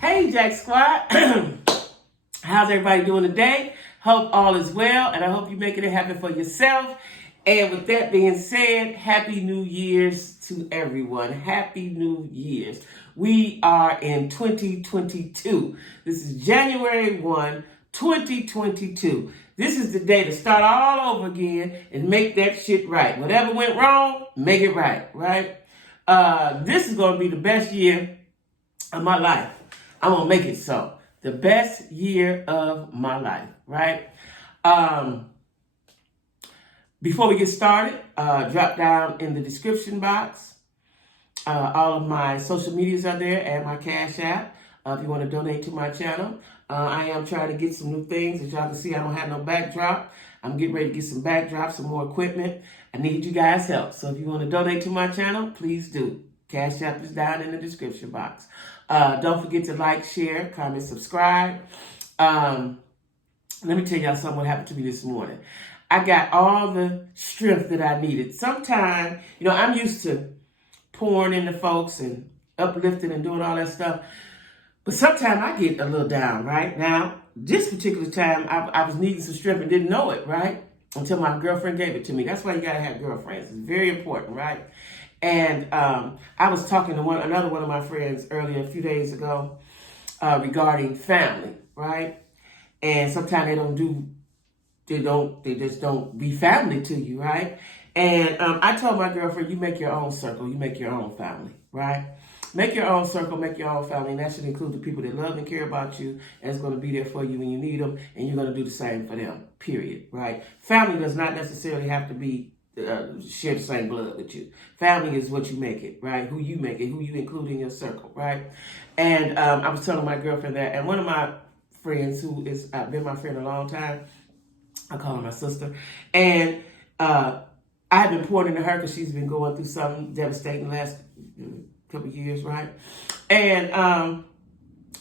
Hey, Jack Squad. How's everybody doing today? Hope all is well, and I hope you're making it happen for yourself. And with that being said, Happy New Year's to everyone. Happy New Year's. We are in 2022. This is January 1, 2022. This is the day to start all over again and make that shit right. Whatever went wrong, make it right, right? This is going to be the best year of my life. I'm going to make it so. The best year of my life, right? Before we get started, drop down in the description box. All of my social medias are there and my Cash App. If you want to donate to my channel. I am trying to get some new things. As y'all can see, I don't have no backdrop. I'm getting ready to get some backdrops, some more equipment. I need you guys' help. So if you want to donate to my channel, please do. Cash App is down in the description box. Don't forget to like, share, comment, subscribe. Let me tell y'all something what happened to me this morning. I got all the strength that I needed. Sometimes, I'm used to pouring into folks and uplifting and doing all that stuff. But sometimes I get a little down, right? Now, this particular time, I was needing some strength and didn't know it, right? Until my girlfriend gave it to me. That's why you got to have girlfriends. It's very important, right? And I was talking to another one of my friends earlier, a few days ago, regarding family, right? And sometimes they just don't be family to you, right? And I told my girlfriend, you make your own circle, you make your own family, right? Make your own circle, make your own family, and that should include the people that love and care about you, and is going to be there for you when you need them, and you're going to do the same for them, period, right? Family does not necessarily have to be share the same blood with you. Family is what you make it, right? Who you make it, who you include in your circle, right? And I was telling my girlfriend that, and one of my friends who is been my friend a long time, I call her my sister, and I have been pouring into her because she's been going through something devastating the last couple of years, right? And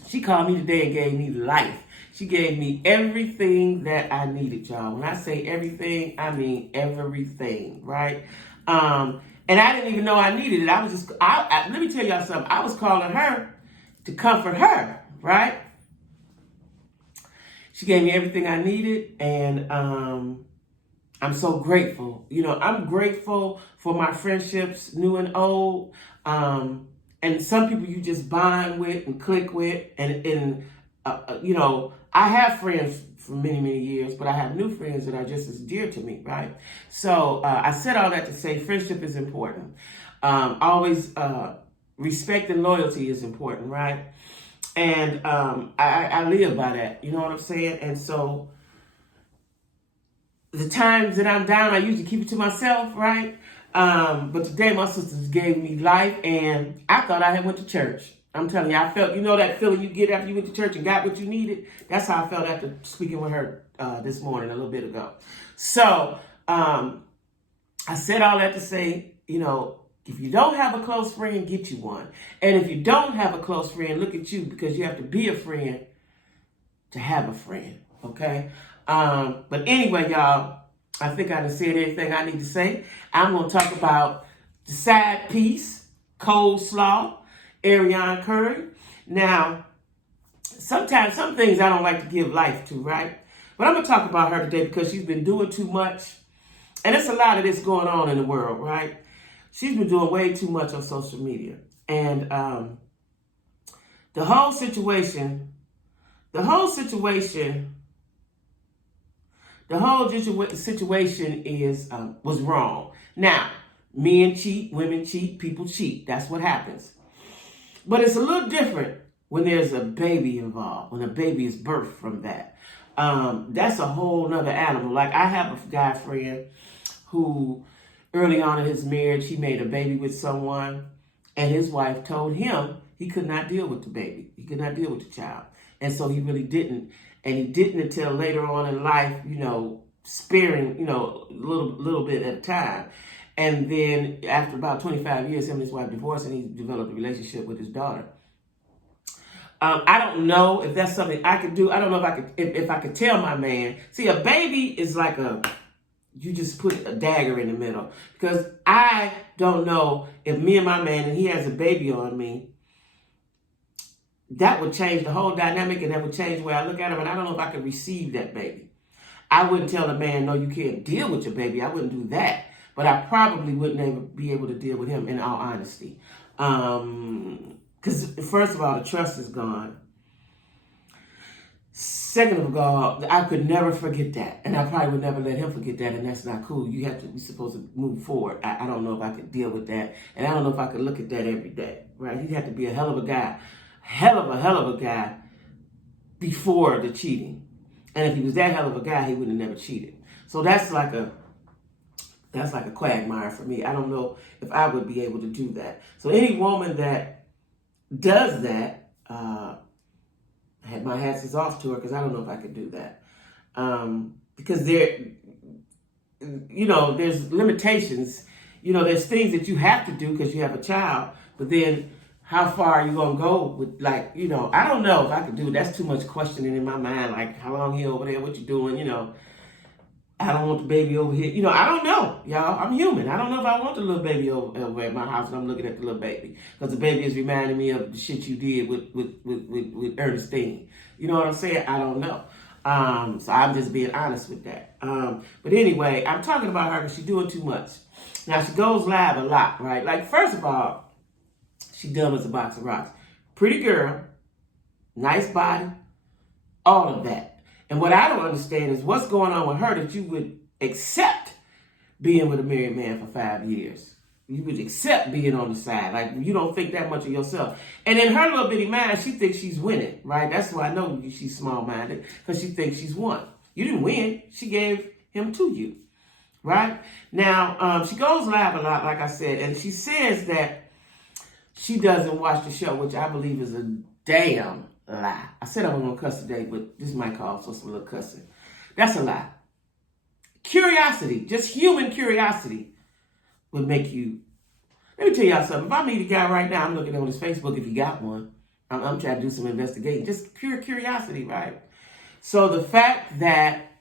she called me today and gave me life. She gave me everything that I needed, y'all. When I say everything, I mean everything, right? And I didn't even know I needed it. I was just, let me tell y'all something. I was calling her to comfort her, right? She gave me everything I needed, and I'm so grateful. I'm grateful for my friendships, new and old. And some people you just bond with and click with, and I have friends for many, many years, but I have new friends that are just as dear to me, right? So I said all that to say friendship is important. Always respect and loyalty is important, right? And I live by that, you know what I'm saying? And so the times that I'm down, I usually keep it to myself, right? But today my sisters gave me life, and I thought I had went to church. I'm telling you, I felt, that feeling you get after you went to church and got what you needed? That's how I felt after speaking with her this morning, a little bit ago. So I said all that to say, if you don't have a close friend, get you one. And if you don't have a close friend, look at you, because you have to be a friend to have a friend, okay? But anyway, y'all, I think I done said everything I need to say. I'm going to talk about the Sidepiece, coleslaw, Arionne curry. Now, sometimes some things I don't like to give life to, right? But I'm going to talk about her today because she's been doing too much. And there's a lot of this going on in the world, right? She's been doing way too much on social media. And the whole situation is was wrong. Now, men cheat, women cheat, people cheat. That's what happens. But it's a little different when there's a baby involved, when a baby is birthed from that. That's a whole nother animal. Like, I have a guy friend who early on in his marriage, he made a baby with someone, and his wife told him he could not deal with the baby. He could not deal with the child. And so he really didn't. And he didn't until later on in life, sparing, a little bit at a time. And then after about 25 years, him and his wife divorced, and he developed a relationship with his daughter. I don't know if that's something I could do. I don't know if I could tell my man. See, a baby is like you just put a dagger in the middle. Because I don't know if me and my man, and he has a baby on me, that would change the whole dynamic, and that would change the way I look at him. And I don't know if I could receive that baby. I wouldn't tell a man, no, you can't deal with your baby. I wouldn't do that. But I probably wouldn't be able to deal with him, in all honesty. Because, first of all, the trust is gone. Second of all, I could never forget that. And I probably would never let him forget that, and that's not cool. You're supposed to move forward. I don't know if I could deal with that. And I don't know if I could look at that every day, right? He'd have to be a hell of a guy. Hell of a guy before the cheating. And if he was that hell of a guy, he would have never cheated. So that's like a quagmire for me. I don't know if I would be able to do that. So any woman that does that, my hats is off to her, because I don't know if I could do that. Because there's limitations. There's things that you have to do because you have a child, but then how far are you going to go with, I don't know if I could do it. That's too much questioning in my mind, like, how long he over there, what you doing, I don't want the baby over here. I don't know, y'all. I'm human. I don't know if I want the little baby over at my house and I'm looking at the little baby. Because the baby is reminding me of the shit you did with Esteem. You know what I'm saying? I don't know. So I'm just being honest with that. But anyway, I'm talking about her because she's doing too much. Now, she goes live a lot, right? Like, first of all, she dumb as a box of rocks. Pretty girl, nice body, all of that. And what I don't understand is what's going on with her that you would accept being with a married man for 5 years. You would accept being on the side. Like, you don't think that much of yourself. And in her little bitty mind, she thinks she's winning, right? That's why I know she's small-minded, because she thinks she's won. You didn't win. She gave him to you, right? Now, she goes live a lot, like I said, and she says that she doesn't watch the show, which I believe is a damn lie. I said I wasn't going to cuss today, but this might call for some little cussing. That's a lie. Curiosity, just human curiosity, would make you... Let me tell y'all something. If I meet a guy right now, I'm looking on his Facebook if he got one. I'm trying to do some investigating. Just pure curiosity, right? So the fact that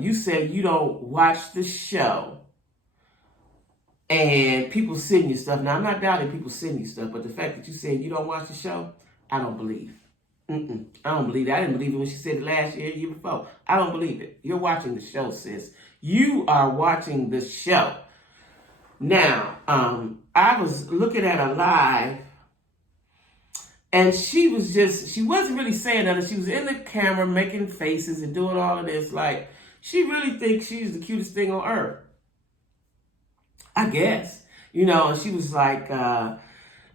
you say you don't watch the show and people send you stuff. Now, I'm not doubting people send you stuff, but the fact that you say you don't watch the show, I don't believe. I don't believe it. I didn't believe it when she said it last year, the year before. I don't believe it. You're watching the show, sis. You are watching the show. Now, I was looking at her live, and she wasn't really saying nothing. She was in the camera making faces and doing all of this. Like, she really thinks she's the cutest thing on earth. I guess. And she was like,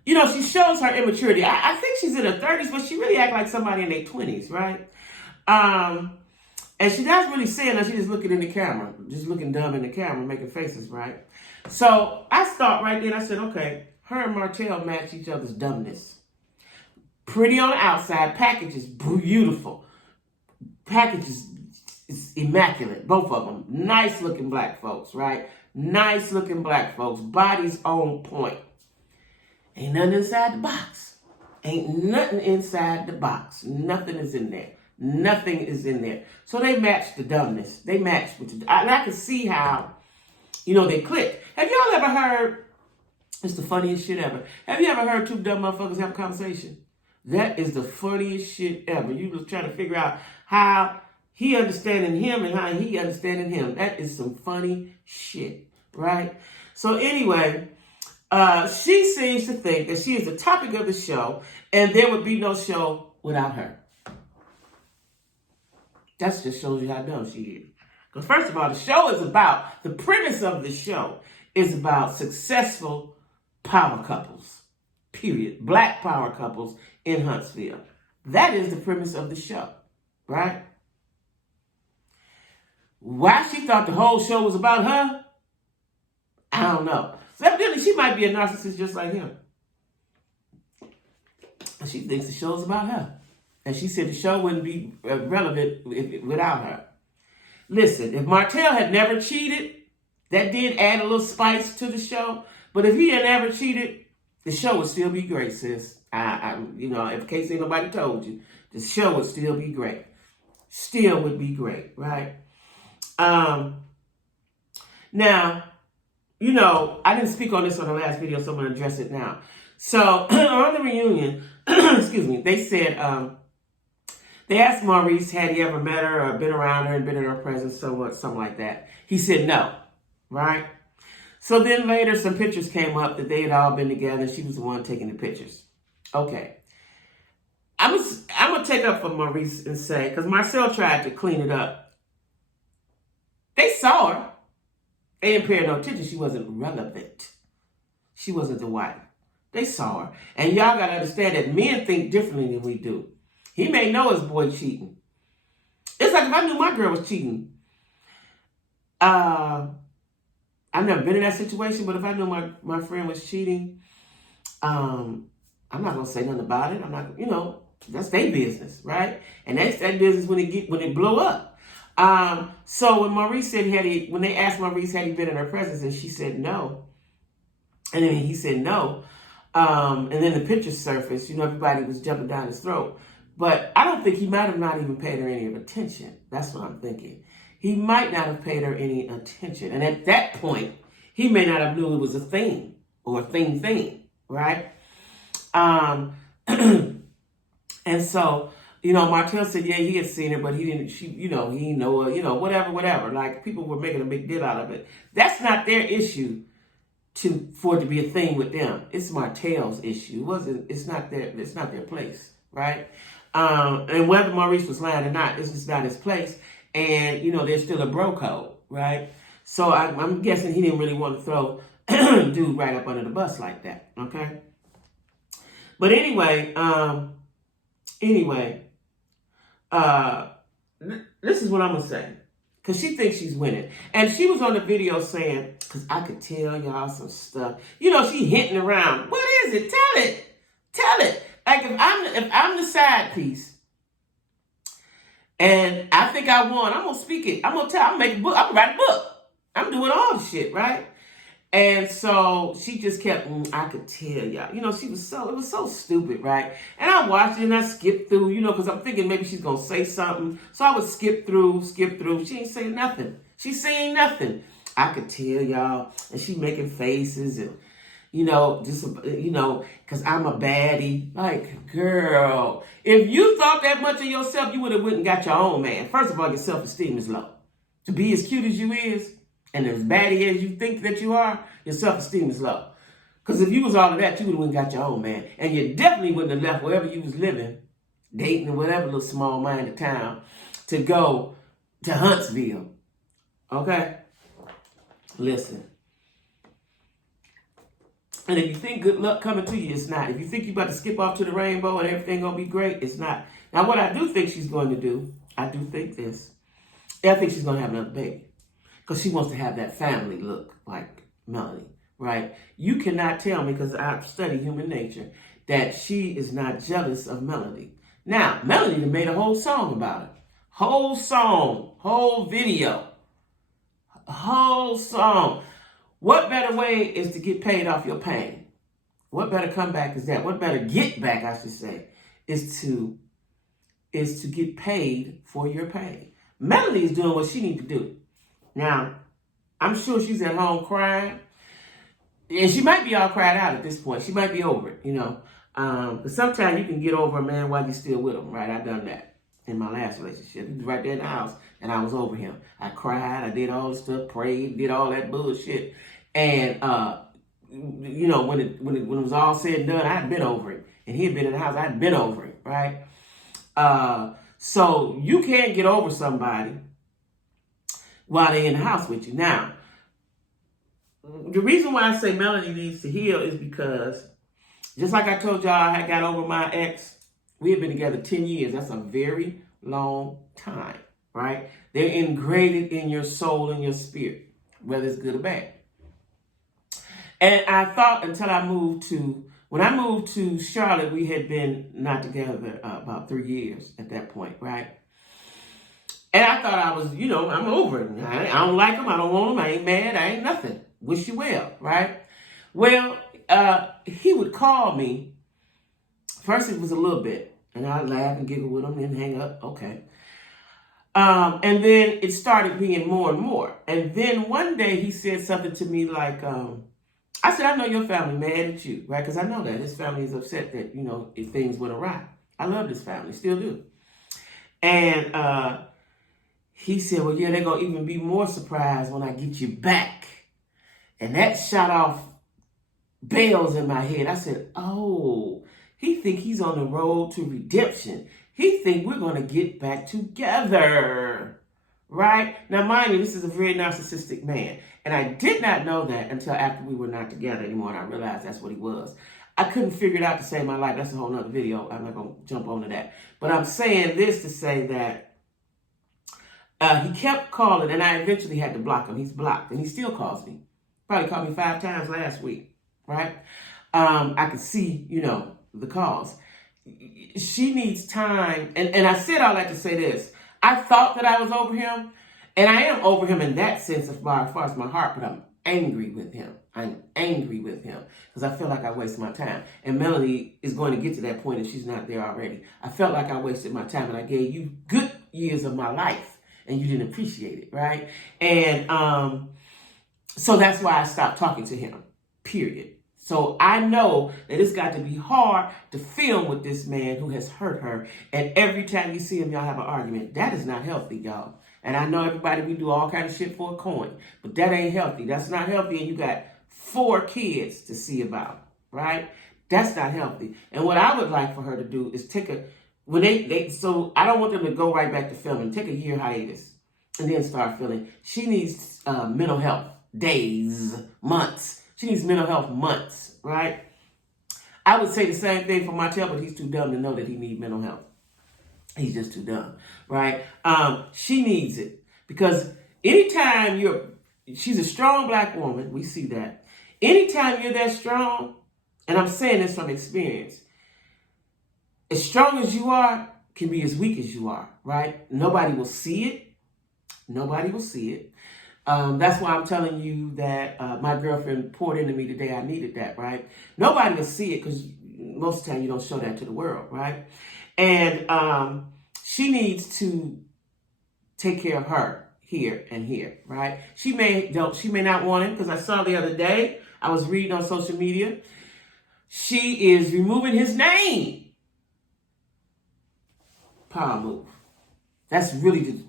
she shows her immaturity. I think she's in her 30s, but she really acts like somebody in their 20s, right? And she's not really saying that. She's just looking in the camera, just looking dumb in the camera, making faces, right? So I stopped right there and I said, okay, her and Marcel match each other's dumbness. Pretty on the outside, package is beautiful. Package is immaculate, both of them. Nice looking black folks, right? Nice looking black folks, bodies on point. Ain't nothing inside the box. Ain't nothing inside the box. Nothing is in there. Nothing is in there. So they match the dumbness. They match with I can see how, they click. Have y'all ever heard, it's the funniest shit ever. Have you ever heard two dumb motherfuckers have a conversation? That is the funniest shit ever. You just trying to figure out how he understanding him and how he understanding him. That is some funny shit, right? So anyway, she seems to think that she is the topic of the show and there would be no show without her. That just shows you how dumb she is. Because first of all, the premise of the show is about successful power couples, period. Black power couples in Huntsville. That is the premise of the show, right? Why she thought the whole show was about her, I don't know. So evidently she might be a narcissist just like him. And she thinks the show's about her. And she said the show wouldn't be relevant without her. Listen, if Marcel had never cheated, that did add a little spice to the show. But if he had never cheated, the show would still be great, sis. In case ain't nobody told you, the show would still be great. Still would be great, right? Now, I didn't speak on this on the last video, so I'm going to address it now. So on the reunion, excuse me, they said, they asked Maurice, had he ever met her or been around her and been in her presence, something like that. He said no, right? So then later some pictures came up that they had all been together. She was the one taking the pictures. Okay. I'm going to take up for Maurice and say, because Marcel tried to clean it up. They saw her. They didn't pay her no attention. She wasn't relevant. She wasn't the wife. They saw her. And y'all got to understand that men think differently than we do. He may know his boy cheating. It's like if I knew my girl was cheating. I've never been in that situation, but if I knew my friend was cheating, I'm not going to say nothing about it. I'm not, that's their business, right? And that's that business when it blow up. So when Maurice said, when they asked Maurice, had he been in her presence, and she said no. And then he said no. And then the pictures surfaced, everybody was jumping down his throat. But I don't think he might have not even paid her any attention. That's what I'm thinking. He might not have paid her any attention. And at that point, he may not have knew it was a thing or a thing, right? And so, Marcel said, yeah, he had seen her, but he didn't, he didn't know her, whatever. Like, people were making a big deal out of it. That's not their issue for it to be a thing with them. It's Martel's issue. It's not their place, right? And whether Maurice was lying or not, it's just not his place. And, there's still a bro code, right? So I'm guessing he didn't really want to throw dude right up under the bus like that, okay? But anyway, this is what I'm going to say. Because she thinks she's winning. And she was on the video saying, because I could tell y'all some stuff. She hinting around. What is it? Tell it. Like if I'm the side piece and I think I won, I'm gonna speak it. I'm gonna make a book. I'm gonna write a book. I'm doing all the shit, right? And so she just kept, I could tell y'all. It was so stupid, right? And I watched it and I skipped through, because I'm thinking maybe she's gonna say something. So I would skip through. She ain't saying nothing. She's saying nothing. I could tell y'all. And she making faces and because I'm a baddie. Like, girl, if you thought that much of yourself, you would have went and got your own man. First of all, your self-esteem is low. To be as cute as you is, and as baddie as you think that you are, your self-esteem is low. Because if you was all of that, you would have went and got your own man. And you definitely wouldn't have left wherever you was living, dating in whatever little small-minded town, to go to Huntsville. Okay? Listen. And if you think good luck coming to you, it's not. If you think you're about to skip off to the rainbow and everything going to be great, it's not. Now, what I do think she's going to do, I think she's going to have another baby. Because she wants to have that family look like Melanie, right? You cannot tell me, because I've studied human nature, that she is not jealous of Melanie. Now, Melanie made a whole song about it. Whole song, whole video, whole song. What better way is to get paid off your pain? What better comeback is that? What better get back, I should say, is to get paid for your pain. Melanie is doing what she needs to do. Now, I'm sure she's at home crying. And she might be all cried out at this point. She might be over it, Because sometimes you can get over a man while you're still with him, right? I done that in my last relationship. He was right there in the house, and I was over him. I cried. I did all the stuff, prayed, did all that bullshit. And, when it was all said and done, I had been over it. And he had been in the house. I had been over it, right? So you can't get over somebody while they're in the house with you. Now, the reason why I say Melanie needs to heal is because, just like I told y'all, I had got over my ex. We have been together 10 years. That's a very long time, right? They're ingrained in your soul and your spirit, whether it's good or bad. And I thought when I moved to Charlotte, we had been not together about 3 years at that point, right? And I thought I was, I'm over it. I don't like him. I don't want him. I ain't mad. I ain't nothing. Wish you well, right? Well, he would call me. First, it was a little bit. And I'd laugh and giggle with him and hang up. Okay. And then it started being more and more. And then one day he said something to me like, I said, I know your family mad at you, right? Because I know that. His family is upset that, you know, if things went awry. I love this family, still do. And he said, well, yeah, they're going to even be more surprised when I get you back. And that shot off bells in my head. I said, oh, he think he's on the road to redemption. He think we're going to get back together. Right? Now, mind you, this is a very narcissistic man. And I did not know that until after we were not together anymore, and I realized that's what he was. I couldn't figure it out to save my life. That's a whole nother video. I'm not going to jump onto that. But I'm saying this to say that he kept calling, and I eventually had to block him. He's blocked, and he still calls me. Probably called me 5 times last week, right? I could see, you know, the calls. She needs time, and I said all that to say this. I thought that I was over him, and I am over him in that sense as far as my heart, but I'm angry with him. I'm angry with him because I feel like I wasted my time. And Melanie is going to get to that point if she's not there already. I felt like I wasted my time, and I gave you good years of my life, and you didn't appreciate it, right? And so that's why I stopped talking to him, period. So I know that it's got to be hard to film with this man who has hurt her. And every time you see him, y'all have an argument. That is not healthy, y'all. And I know everybody, we do all kind of shit for a coin. But that ain't healthy. That's not healthy. And you got 4 kids to see about, right? That's not healthy. And what I would like for her to do is take so I don't want them to go right back to filming. Take a year hiatus and then start filming. She needs mental health days, months. She needs mental health months, right? I would say the same thing for Marcel, but he's too dumb to know that he needs mental health. He's just too dumb, right? She needs it because anytime she's a strong black woman, we see that. Anytime you're that strong, and I'm saying this from experience, as strong as you are can be as weak as you are, right? Nobody will see it. Nobody will see it. That's why I'm telling you that my girlfriend poured into me today. I needed that, right? Nobody will see it because most of the time you don't show that to the world, right? And she needs to take care of her here and here, right? She may not want him because I saw the other day, I was reading on social media, she is removing his name. Power move. That's really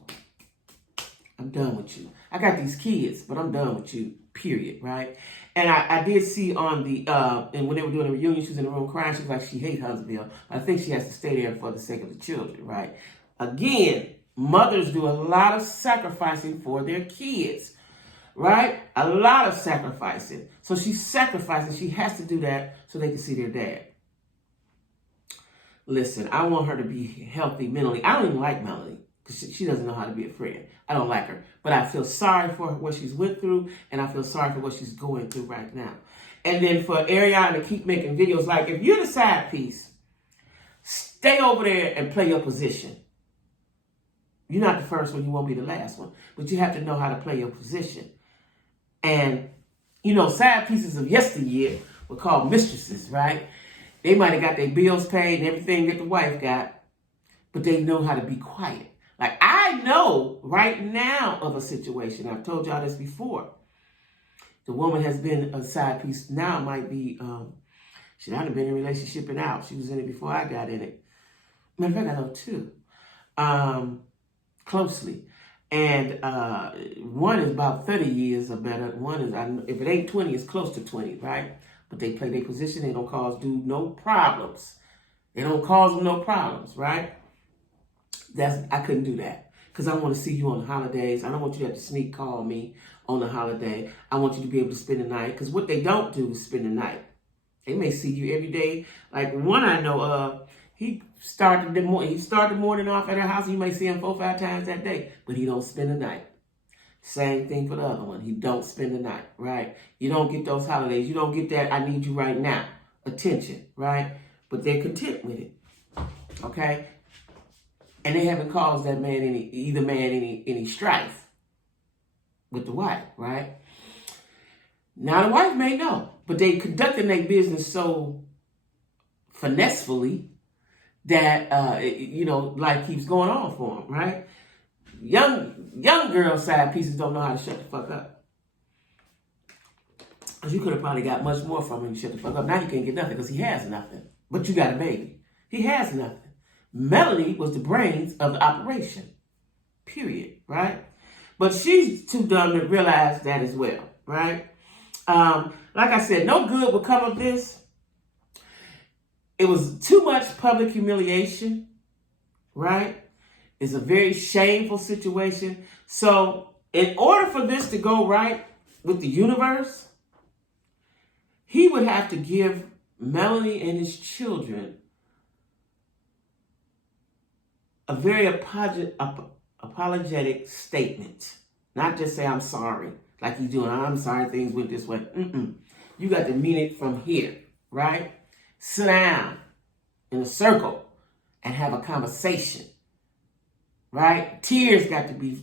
I'm done with you. I got these kids, but I'm done with you, period, right? And I did see on the, and when they were doing the reunion, she was in the room crying. She was like, she hates Huntsville. I think she has to stay there for the sake of the children, right? Again, mothers do a lot of sacrificing for their kids, right? A lot of sacrificing. So she's sacrificing. She has to do that so they can see their dad. Listen, I want her to be healthy mentally. I don't even like Melanie because she doesn't know how to be a friend. I don't like her. But I feel sorry for what she's went through, and I feel sorry for what she's going through right now. And then for Arionne to keep making videos, like if you're the side piece, stay over there and play your position. You're not the first one, you won't be the last one. But you have to know how to play your position. And, you know, side pieces of yesteryear were called mistresses, right? They might have got their bills paid and everything that the wife got, but they know how to be quiet. Like, I know right now of a situation, I've told y'all this before. The woman has been a side piece, now might be, she might have been in a relationship and out. She was in it before I got in it. Matter of fact, I know 2, closely. And one is about 30 years or better. One is, if it ain't 20, it's close to 20, right? But they play their position. They don't cause dude no problems. They don't cause them no problems, right? I couldn't do that because I want to see you on the holidays. I don't want you to have to sneak call me on the holiday. I want you to be able to spend the night because what they don't do is spend the night. They may see you every day. Like one I know of, he started the morning off at her house. You may see him 4 or 5 times that day, but he don't spend the night. Same thing for the other one. He don't spend the night, right? You don't get those holidays. You don't get that I need you right now attention, right? But they're content with it, okay? And they haven't caused that man any strife with the wife, right? Now the wife may know, but they conducting their business so finessefully that life keeps going on for them, right? Young girl side pieces don't know how to shut the fuck up. Because you could have probably got much more from him. You shut the fuck up. Now you can't get nothing because he has nothing. But you got a baby. He has nothing. Melanie was the brains of the operation. Period. Right? But she's too dumb to realize that as well. Right? Like I said, no good would come of this. It was too much public humiliation. Right? It's a very shameful situation. So, in order for this to go right with the universe, he would have to give Melanie and his children a very apologetic statement. Not just say, I'm sorry, like he's doing. I'm sorry things went this way. You got to mean it from here, right? Sit down in a circle and have a conversation, right? Tears got to be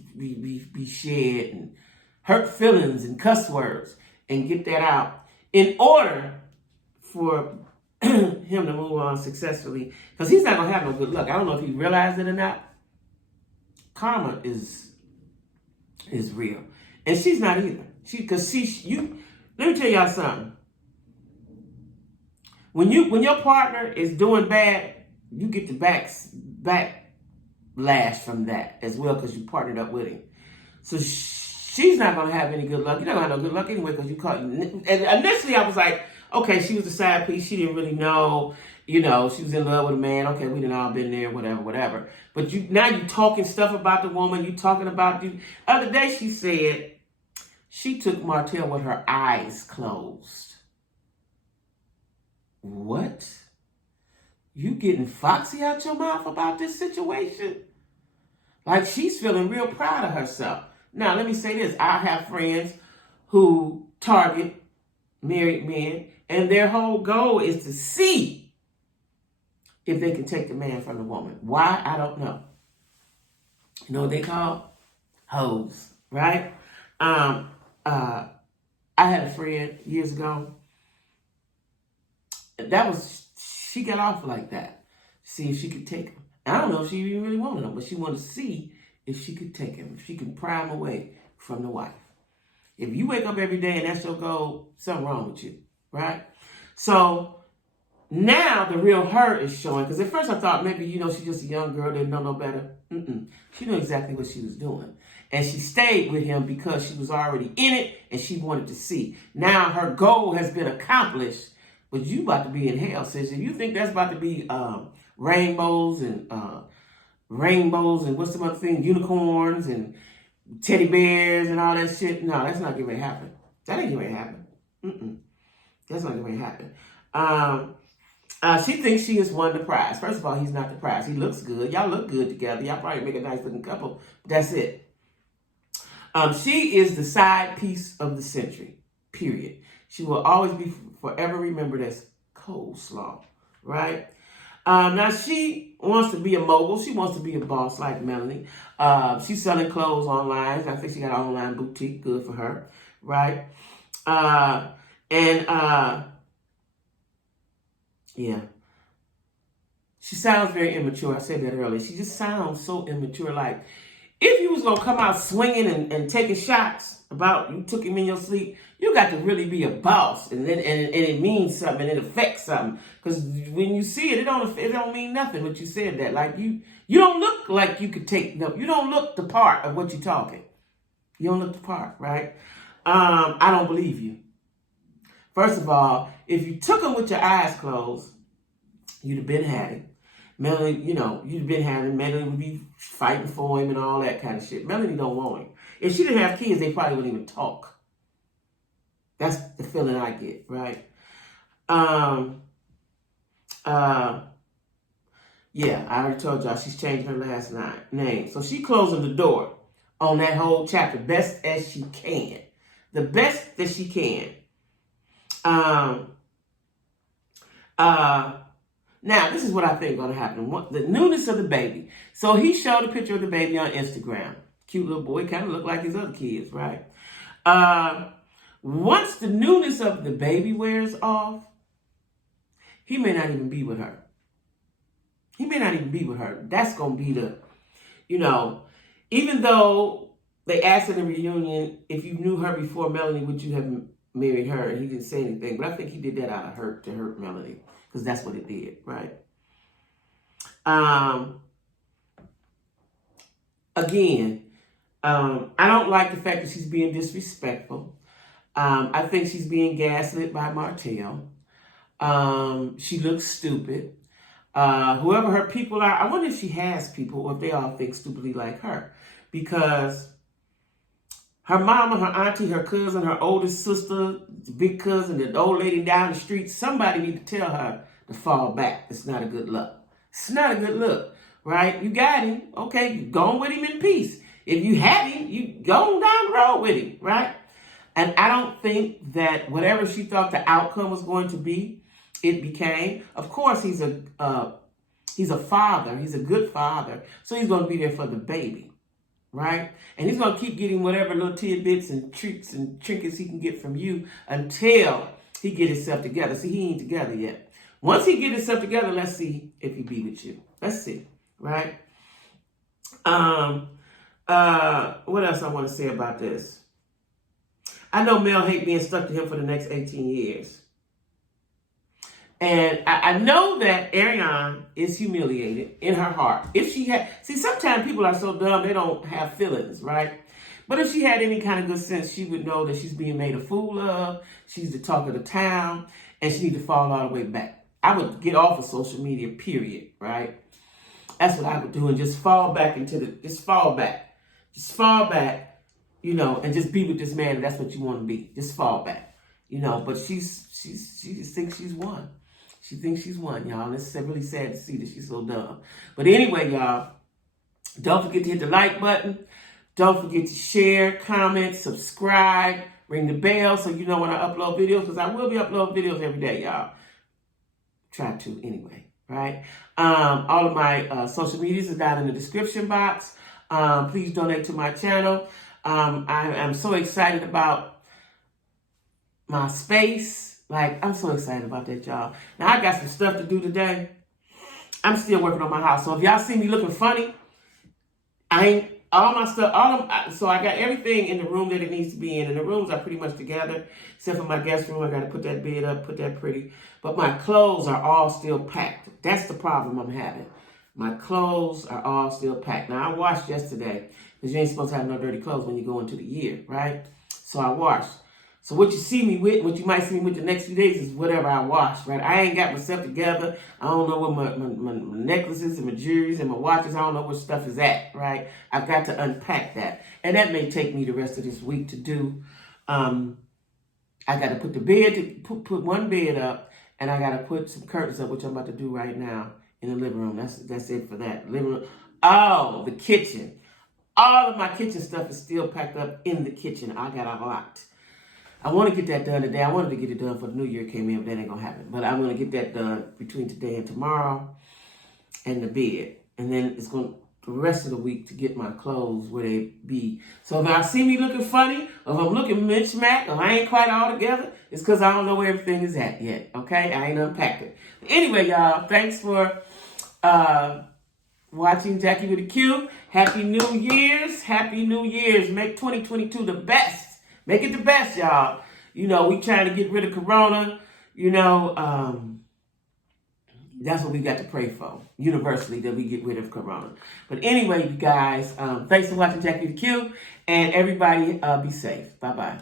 shed and hurt feelings and cuss words and get that out in order for him to move on successfully. Because he's not going to have no good luck. I don't know if he realized it or not. Karma is real. And she's not either. Let me tell y'all something. When your partner is doing bad, you get the backlash from that as well because you partnered up with him. So she's not going to have any good luck. You're not going to have no good luck anyway because you caught. And initially I was like, okay, she was a side piece. She didn't really know. You know, she was in love with a man. Okay, we done all been there, whatever. But now you talking stuff about the woman. You talking about the other day she said she took Marcel with her eyes closed. What? You getting foxy out your mouth about this situation? Like she's feeling real proud of herself. Now, let me say this. I have friends who target married men, and their whole goal is to see if they can take the man from the woman. Why? I don't know. You know what they call? Hoes, right? I had a friend years ago. She got off like that. See if she could take him. I don't know if she even really wanted him, but she wanted to see if she could take him, if she can pry him away from the wife. If you wake up every day and that's your goal, something wrong with you, right? So now the real her is showing. Because at first I thought maybe, she's just a young girl, didn't know no better. She knew exactly what she was doing. And she stayed with him because she was already in it and she wanted to see. Now her goal has been accomplished, but you about to be in hell, sis. If you think that's about to be rainbows and what's the other thing? Unicorns and teddy bears and all that shit. No, that's not going to happen. That ain't going to happen. That's not going to happen. She thinks she has won the prize. First of all, he's not the prize. He looks good. Y'all look good together. Y'all probably make a nice looking couple. But that's it. She is the side piece of the century. Period. She will always be forever remembered as coleslaw. Right? Now, she wants to be a mogul. She wants to be a boss like Melanie. She's selling clothes online. I think she got an online boutique. Good for her. Right? Yeah. She sounds very immature. I said that earlier. She just sounds so immature. Like, if you was going to come out swinging and taking shots about you took him in your sleep, you got to really be a boss. And it means something. And it affects something. Because when you see it, it don't mean nothing. But you said that. Like, you don't look like you could take, no, you don't look the part of what you're talking. You don't look the part, right? I don't believe you. First of all, if you took him with your eyes closed, you'd have been had him. Melanie, you'd have been having him. Melanie would be fighting for him and all that kind of shit. Melanie don't want him. If she didn't have kids, they probably wouldn't even talk. That's the feeling I get, right? Yeah, I already told y'all she's changed her last name. So she closing the door on that whole chapter best as she can. The best that she can. Now, this is what I think is going to happen. The newness of the baby. So he showed a picture of the baby on Instagram. Cute little boy, kind of look like his other kids, right? Once the newness of the baby wears off, he may not even be with her. He may not even be with her. That's going to be the, even though they asked in the reunion, if you knew her before Melanie, would you have married her, and he didn't say anything. But I think he did that out of hurt to hurt Melody, because that's what it did, right? Again, I don't like the fact that she's being disrespectful. I think she's being gaslit by Marcel. She looks stupid. Whoever her people are, I wonder if she has people or if they all think stupidly like her. Because her mama, her auntie, her cousin, her oldest sister, the big cousin, the old lady down the street, somebody need to tell her to fall back. It's not a good look. It's not a good look, right? You got him. Okay, you go on with him in peace. If you had him, you go on down the road with him, right? And I don't think that whatever she thought the outcome was going to be, it became. Of course, he's a father. He's a good father. So he's going to be there for the baby, right? And he's going to keep getting whatever little tidbits and treats and trinkets he can get from you until he get himself together. See, he ain't together yet. Once he get himself together, let's see if he be with you. Let's see, right? What else I want to say about this? I know Mel hate being stuck to him for the next 18 years. And I know that Arionne is humiliated in her heart. If she had, see, sometimes people are so dumb, they don't have feelings, right? But if she had any kind of good sense, she would know that she's being made a fool of. She's the talk of the town, and she need to fall all the way back. I would get off of social media, period, right? That's what I would do, and just fall back just fall back, and just be with this man. And that's what you want to be. Just fall back, But she just thinks she's won. She thinks she's won, y'all. And it's really sad to see that she's so dumb. But anyway, y'all, don't forget to hit the like button. Don't forget to share, comment, subscribe, ring the bell so you know when I upload videos, because I will be uploading videos every day, y'all. Try to anyway, right? All of my social medias are down in the description box. Please donate to my channel. I'm so excited about my space. I'm so excited about that, y'all. Now, I got some stuff to do today. I'm still working on my house. So if y'all see me looking funny, all my stuff, so I got everything in the room that it needs to be in. And the rooms are pretty much together, except for my guest room. I got to put that bed up, put that pretty. But my clothes are all still packed. That's the problem I'm having. My clothes are all still packed. Now, I washed yesterday, because you ain't supposed to have no dirty clothes when you go into the year, right? So I washed. So what you see me with, what you might see me with the next few days is whatever I wash, right? I ain't got myself together. I don't know where my necklaces and my jewelries and my watches, I don't know where stuff is at, right? I've got to unpack that. And that may take me the rest of this week to do. I got to put the bed, put one bed up, and I got to put some curtains up, which I'm about to do right now in the living room. That's it for that. Living room. Oh, the kitchen. All of my kitchen stuff is still packed up in the kitchen. I got a lot. I want to get that done today. I wanted to get it done for the new year came in, but that ain't going to happen. But I'm going to get that done between today and tomorrow and the bed. And then it's going to, the rest of the week to get my clothes where they be. So if I see me looking funny, or if I'm looking mismatched, or I ain't quite all together, it's because I don't know where everything is at yet. Okay? I ain't unpacked it. But anyway, y'all, thanks for watching Jackie with a Q. Happy New Year's. Happy New Year's. Make 2022 the best. Make it the best, y'all. We trying to get rid of Corona. That's what we got to pray for. Universally, that we get rid of Corona. But anyway, you guys, thanks for watching Jackie the Q. And everybody, be safe. Bye-bye.